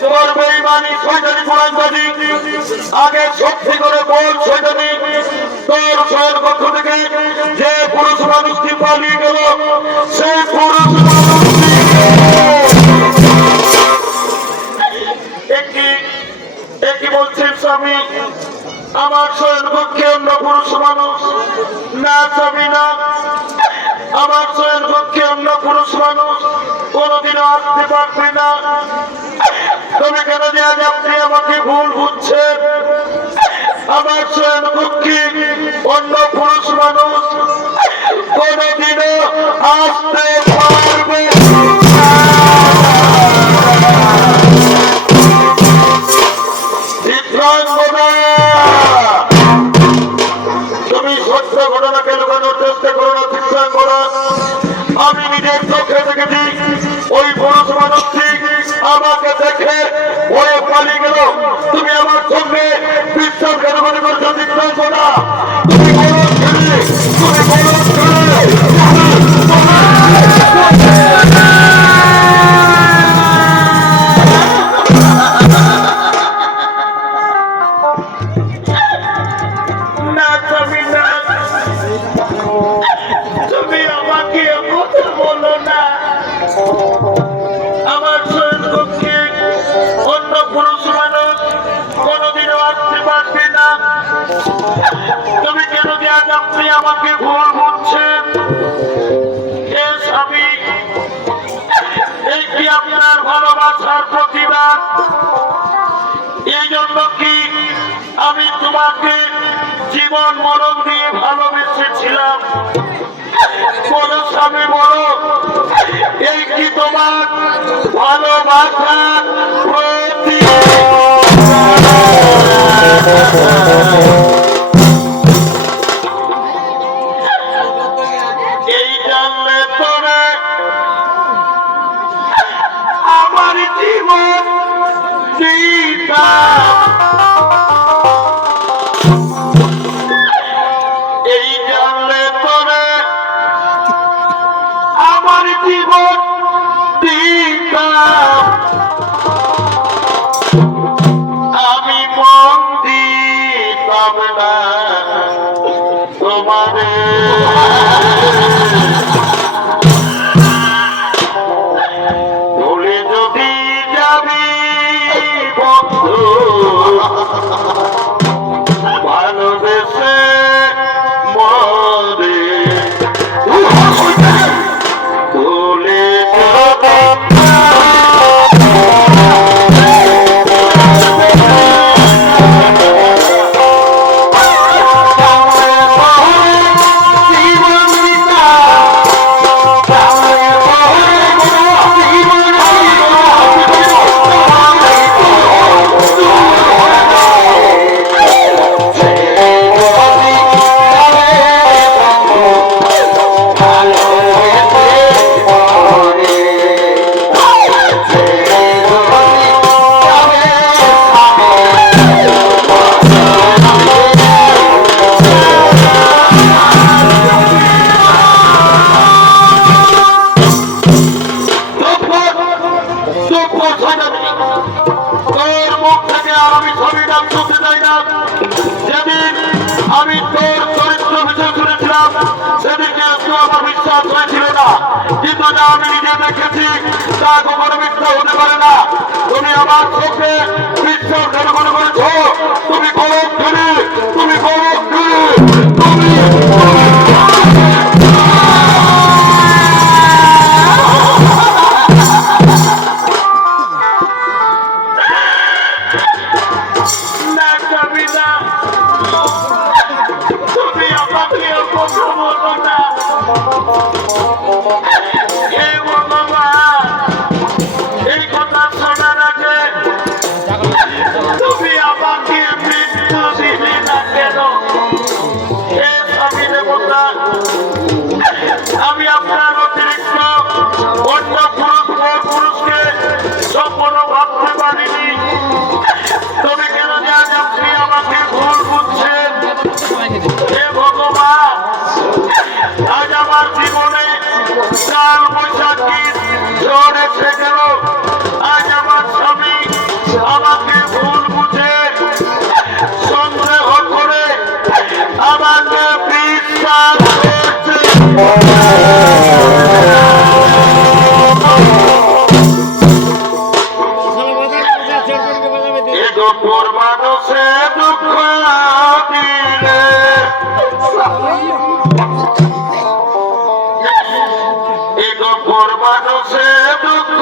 তোর বেইমানি শয়তানি কোরআনবাদী আগে সত্যি করে বল শয়তানি, তোর স্বয়ং পক্ষ থেকে যে পুরুষ মানুষটি পালিয়ে গেল সেই পুরুষ একটি একটি বলছেন, স্বামী, আমার স্বয়ং পক্ষে অন্য পুরুষ মানুষ। না, স্বামী, না। আমার স্বয়ং পক্ষে অন্য পুরুষ মানুষ। কোনোদিনও আসতে পারবে না। তবে কেন যে আজ আপনি আমাকে ভুল বুঝছেন আমার স্বয়ং অন্য পুরুষ মানুষ আমাকে দেখে ওরে পালিয়ে গেল। তুমি আমার সঙ্গে বিশ্বাস কেন মনে করছ চিত্রাঙ্গনা তুমি আপনি আমাকে ভুল বুঝছেন। স্বামী এই কি আপনার ভালোবাসার প্রতিবাদ? এই জন্য কি আমি তোমাকে জীবন মরণ দিয়ে ভালোবেসেছিলাম? বলো স্বামী, বলো। এই কি তোমার ভালোবাসার প্রতি জীবন দিতা আমি ছবি নাম শুনতে চাই না। যেদিন আমি তোর চরিত্র বিষয় করেছিলাম সেদিকে কেউ আমার বিশ্বাস হয়েছিল না। কিন্তু যা আমি নিজে দেখেছি, তা কখনো মিথ্যা হতে পারে না। তুমি আমার চোখে বিশ্বাস জনগণ করেছ? তুমি কলম তুমি কলম এ গপর মানুষে দুঃখ।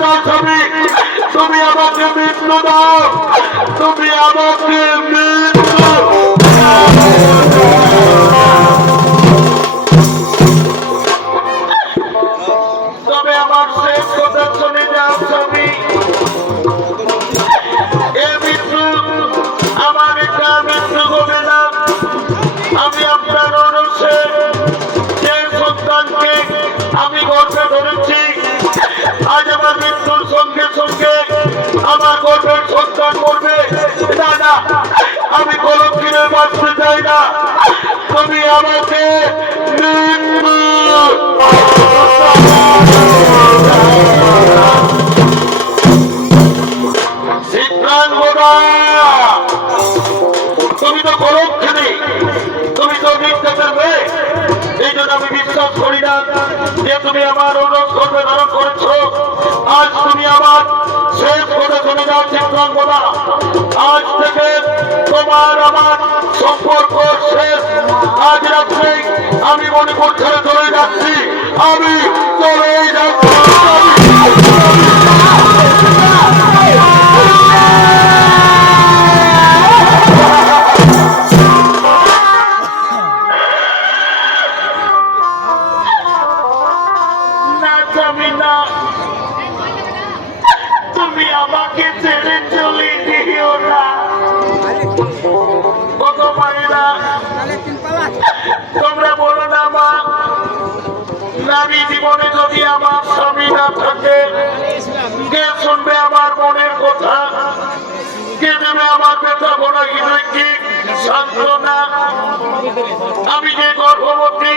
দাও ছবি তুমি আমাকে মৃত্যু দাও তুমি আমাকে মৃত্যু মৃত্যুর সঙ্গে সঙ্গে আমার গর্বের সন্তান করবে। না না, আমি কলম কিনে বাঁচতে চাই না। তুমি আমাকে তুমি তো পরোক্ষণে আমি বিশ্বাস করি না যে তুমি আমার অনুরোধ করবে, ধারণ করেছ। আজ তুমি আমার শেষ কথা শুনে যাও চিত্রাঙ্গনা আজ থেকে তোমার আমার সম্পর্ক শেষ। আজ রাত্রে আমি মণিপুর ছেড়ে চলে যাচ্ছি। আমি চলে যাচ্ছি। না। তুমি আমাকে ছেড়ে চলে দিও না। তোমরা বলো না মা, নারী জীবনে যদি আমার স্বামী না থাকে, কে শুনবে আমার মনের কথা? কে দেবে আমার ব্যথা বড় হৃদয়কে সান্ত্বনা? আমি যে গর্ভবতী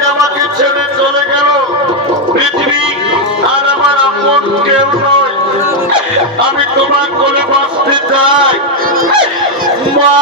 মা